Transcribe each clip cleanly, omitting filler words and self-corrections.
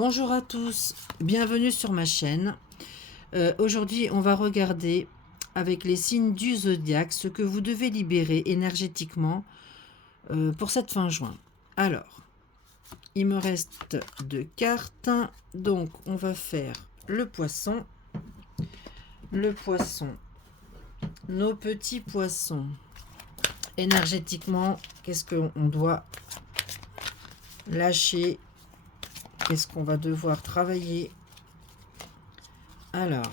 Bonjour à tous, bienvenue sur ma chaîne. Aujourd'hui, on va regarder avec les signes du zodiaque ce que vous devez libérer énergétiquement pour cette fin juin. Alors, il me reste 2 cartes, donc on va faire le poisson, nos petits poissons. Énergétiquement, qu'est-ce qu'on doit lâcher? Qu'est-ce qu'on va devoir travailler? Alors,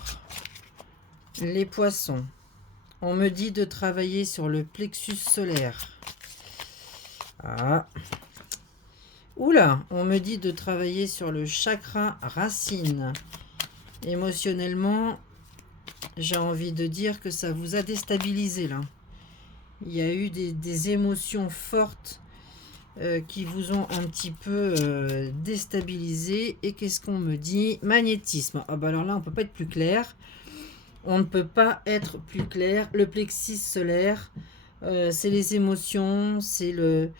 les poissons, on me dit de travailler sur le plexus solaire. Ah. Oula, on me dit de travailler sur le chakra racine. Émotionnellement, j'ai envie de dire que ça vous a déstabilisé là. Il y a eu des émotions fortes qui vous ont un petit peu déstabilisé. Et qu'est-ce qu'on me dit? Magnétisme. Ah bah alors là, on ne peut pas être plus clair. On ne peut pas être plus clair. Le plexus solaire, c'est les émotions, c'est le...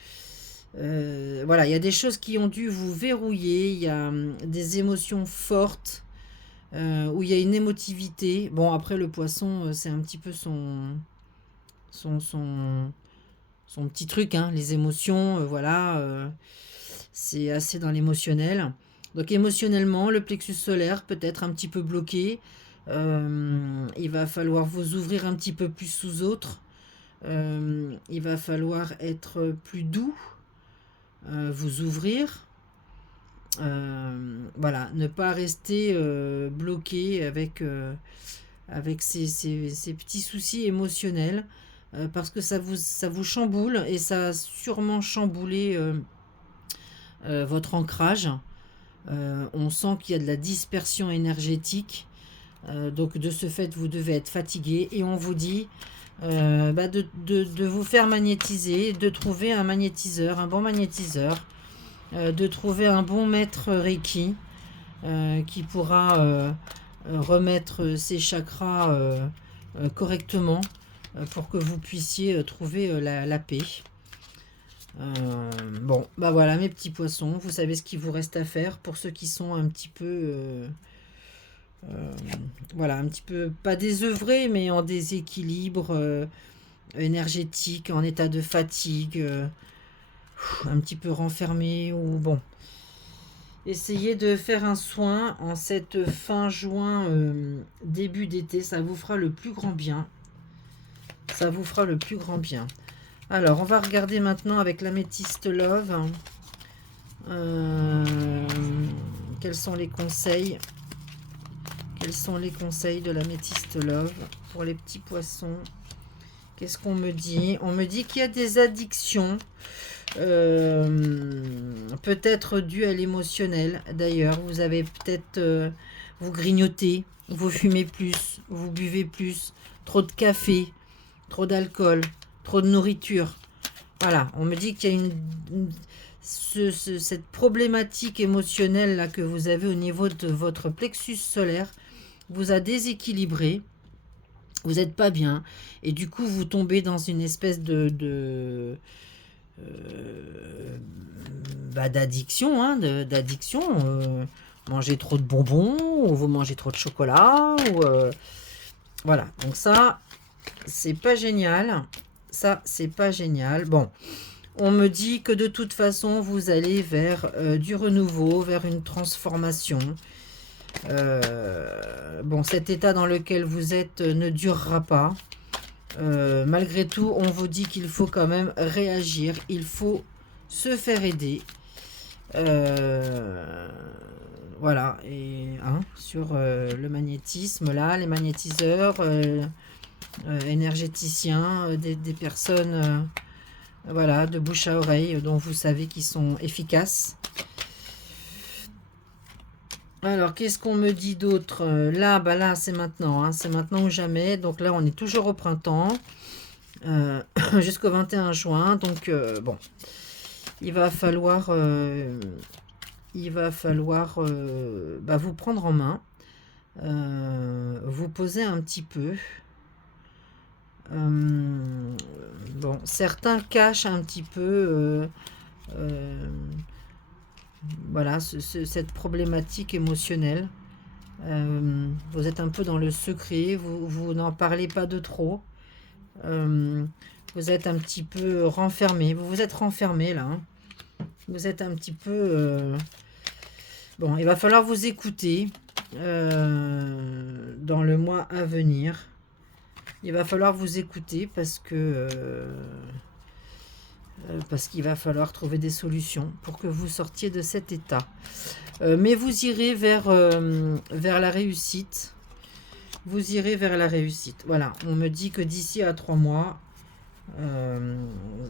voilà, il y a des choses qui ont dû vous verrouiller, il y a des émotions fortes, où il y a une émotivité. Bon, après, le poisson, c'est un petit peu son, son, son petit truc, hein, les émotions, voilà, c'est assez dans l'émotionnel. Donc émotionnellement, le plexus solaire peut être un petit peu bloqué. Il va falloir vous ouvrir un petit peu plus aux autres. Il va falloir être plus doux, vous ouvrir. Voilà, ne pas rester bloqué avec ces petits soucis émotionnels. Parce que ça vous chamboule et ça a sûrement chamboulé votre ancrage. On sent qu'il y a de la dispersion énergétique. Donc de ce fait, vous devez être fatigué et on vous dit de vous faire magnétiser, de trouver un magnétiseur, un bon magnétiseur, de trouver un bon maître Reiki qui pourra remettre ces chakras correctement pour que vous puissiez trouver la paix. Bon, bah voilà mes petits poissons, vous savez ce qu'il vous reste à faire pour ceux qui sont un petit peu... voilà, un petit peu, pas désœuvrés, mais en déséquilibre énergétique, en état de fatigue, un petit peu renfermé, ou bon. Essayez de faire un soin en cette fin juin, début d'été, ça vous fera le plus grand bien. Ça vous fera le plus grand bien. Alors, on va regarder maintenant avec l'améthyste Love. Quels sont les conseils? Quels sont les conseils de l'améthyste Love pour les petits poissons? Qu'est-ce qu'on me dit? On me dit qu'il y a des addictions, peut-être dues à l'émotionnel. D'ailleurs, vous avez peut-être... vous grignotez, vous fumez plus, vous buvez plus, trop de café, trop d'alcool, trop de nourriture. Voilà, on me dit qu'il y a cette problématique émotionnelle là que vous avez au niveau de votre plexus solaire vous a déséquilibré. Vous n'êtes pas bien et du coup vous tombez dans une espèce d'addiction, hein, manger trop de bonbons ou vous mangez trop de chocolat ou voilà, donc ça c'est pas génial, ça c'est pas génial. Bon, on me dit que de toute façon vous allez vers du renouveau, vers une transformation. Bon, cet état dans lequel vous êtes ne durera pas. Malgré tout, on vous dit qu'il faut quand même réagir, il faut se faire aider. Voilà, et hein, sur le magnétisme, là, les magnétiseurs, énergéticiens, des personnes voilà, de bouche à oreille dont vous savez qu'ils sont efficaces. Alors, qu'est-ce qu'on me dit d'autre? Là, bah là, c'est maintenant, hein, c'est maintenant ou jamais. Donc là, on est toujours au printemps, jusqu'au 21 juin. Donc, bon, il va falloir vous prendre en main, vous poser un petit peu. Bon, certains cachent un petit peu voilà, cette problématique émotionnelle. Vous êtes un peu dans le secret, vous n'en parlez pas de trop. Vous êtes un petit peu renfermé, vous vous êtes renfermé là, hein. Vous êtes un petit peu... Bon, il va falloir vous écouter dans le mois à venir. Il va falloir vous écouter parce qu'il va falloir trouver des solutions pour que vous sortiez de cet état. Mais vous irez vers la réussite. Vous irez vers la réussite. Voilà, on me dit que d'ici à 3 mois,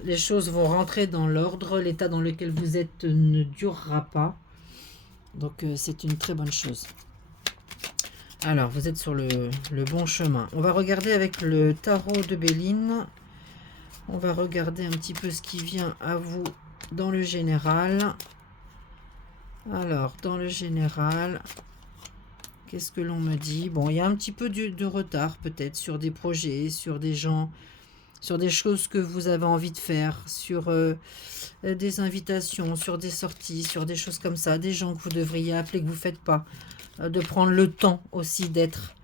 les choses vont rentrer dans l'ordre. L'état dans lequel vous êtes ne durera pas. Donc c'est une très bonne chose. Alors, vous êtes sur le bon chemin. On va regarder avec le tarot de Béline. On va regarder un petit peu ce qui vient à vous dans le général. Alors, dans le général, qu'est-ce que l'on me dit? Bon, il y a un petit peu de retard peut-être sur des projets, sur des gens, sur des choses que vous avez envie de faire, sur des invitations, sur des sorties, sur des choses comme ça, des gens que vous devriez appeler que vous ne faites pas. De prendre le temps aussi d'être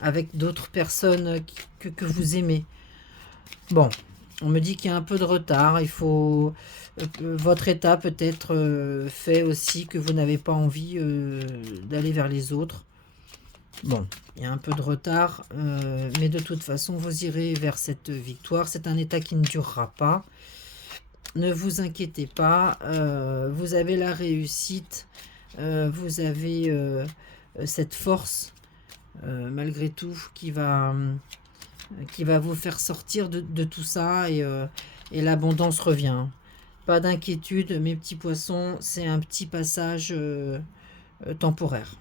avec d'autres personnes que vous aimez. Bon, on me dit qu'il y a un peu de retard. Il faut... votre état peut-être fait aussi que vous n'avez pas envie d'aller vers les autres. Bon, il y a un peu de retard, mais de toute façon, vous irez vers cette victoire. C'est un état qui ne durera pas. Ne vous inquiétez pas. Vous avez la réussite. Vous avez cette force, malgré tout, qui va vous faire sortir de tout ça et l'abondance revient. Pas d'inquiétude, mes petits poissons, c'est un petit passage temporaire.